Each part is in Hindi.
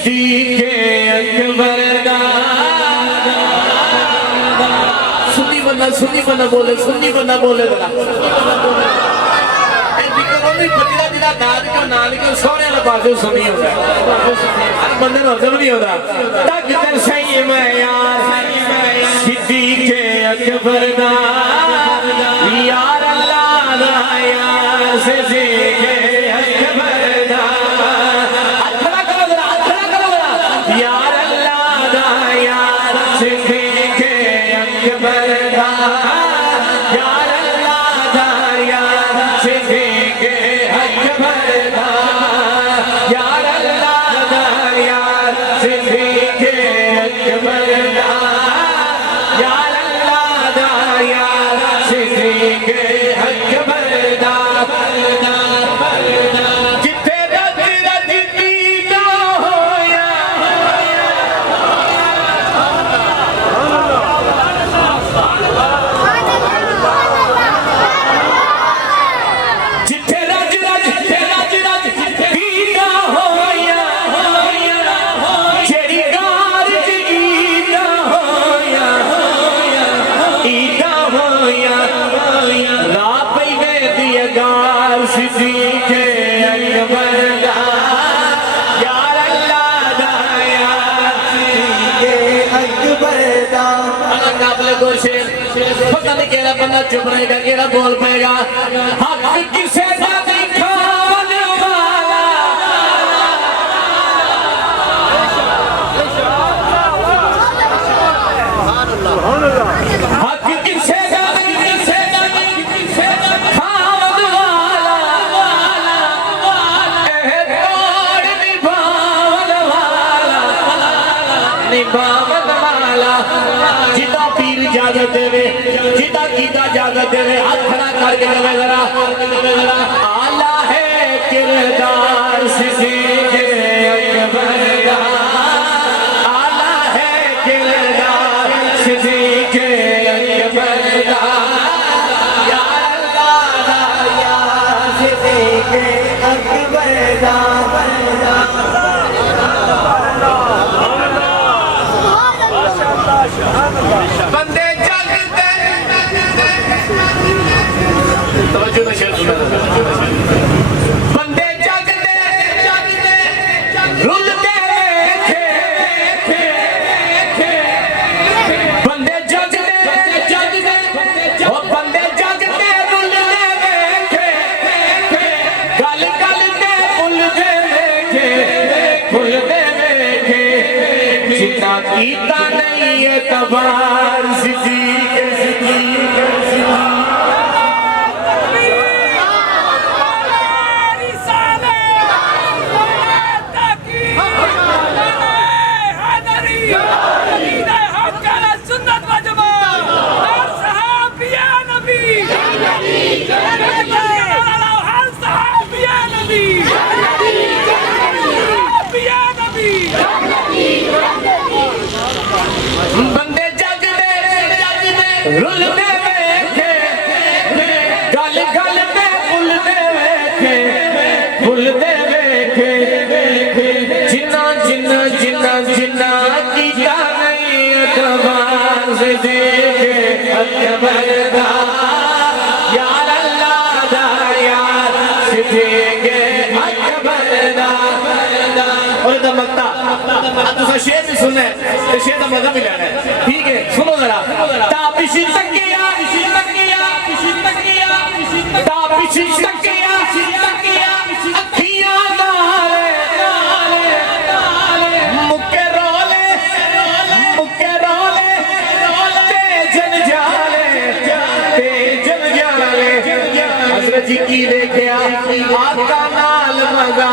सिद्दीक़ अकबर दा सुन्नी बंदा बोले जरा बंदा जिला दाद क्यों ना लिखो सोने वाला पासों सुनी होता है हर बंदे को हजम नहीं होता तक कर सही मैं यार सिद्दीक़ अकबर दा यार अल्लाह दा यार सिद्दीक़ अकबर दा अल्लाह करो यार अल्लाह दा यार सिद्दीक़ अकबर दा यार अल्लाह दा यार सिद्दीक़ अकबर दा यार अल्लाह दा यार सिद्दीक़ अकबर दा यार अल्लाह दा यार सिद्दीक़ अकबर दा जिथे रज रज कीता होया जिथे रज रज कीता होया जेड़ी गार ईदा होया ला पई गए दिया गार सिद्दीक़ अकबर दा यार अल्लाह दा यार सिद्दीक़ अकबर दा अगर काबले को शेर पता नहीं केड़ा बंदा चुप रहेगा केड़ा बोल पाएगा हक किसे दा नहीं खाने वाला हक किसे दा नहीं खाने वाला तोड़ निभावन वाला जिदा पीर इजाजत देवे जिदा कीदा इजाजत देवे हाथ खड़ा करके देवे जरा आला है किरदार सिद्दीक़ अकबर दा आला है किरदार सिद्दीक़ अकबर दा यार अल्लाह दा यार सिद्दीक़ अकबर दा बंदे जगते तवज्जो से शेर सुना बंदे जगते रुलते बंदे जगते ओ बंदे जगते रुलते गल गल ते भुलदे जितना कीता नहीं है तबार सिद्दीक़ बंदे जगदे रुलदे वेखे गल गल ते भुलदे वेखे जिन्ना कीता नहीं अकबर सिद्दीक़ अकबर दा यार अल्लाह दा यार सिद्दीक़ अकबर दा और दा मक्ता तुसा शेर भी सुनना है तो शेर का मजा भी लेना है ठीक है सुनो जरा ताबिशी तकिया अखियां नाले मुक्के रोले तेजन जाले हज़रत जी की लेके आका नाल मगा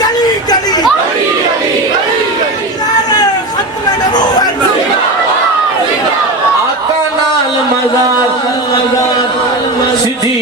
गली गली मज़ार सिद्दीक़